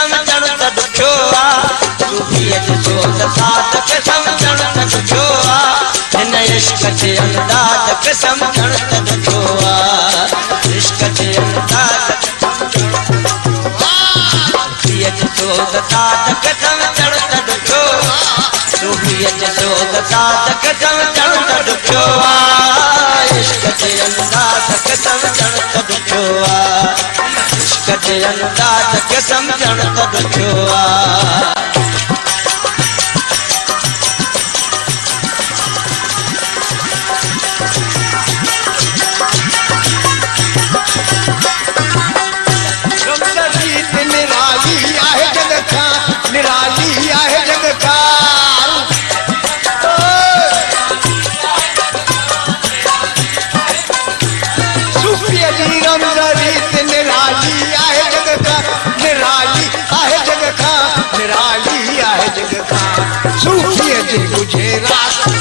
समझण त ॾुखियो आहे सूफीअ जो सोच साधक समझण त ॾुखियो आहे हिन इश्क जे अंदाज़ खे समझण त ॾुखियो आहे इश्क जे अंदाज़ सूफीअ जो सोच साधक समझण त ॾुखियो आहे सूफीअ जो सोच साधक समझण त ॾुखियो आहे इश्क जे अंदाज़ खे समझण त ॾुखियो आहे इश्क जे अंदाज़ खे समझण त ॾुखियो आहे सूफीअ जे गुजरात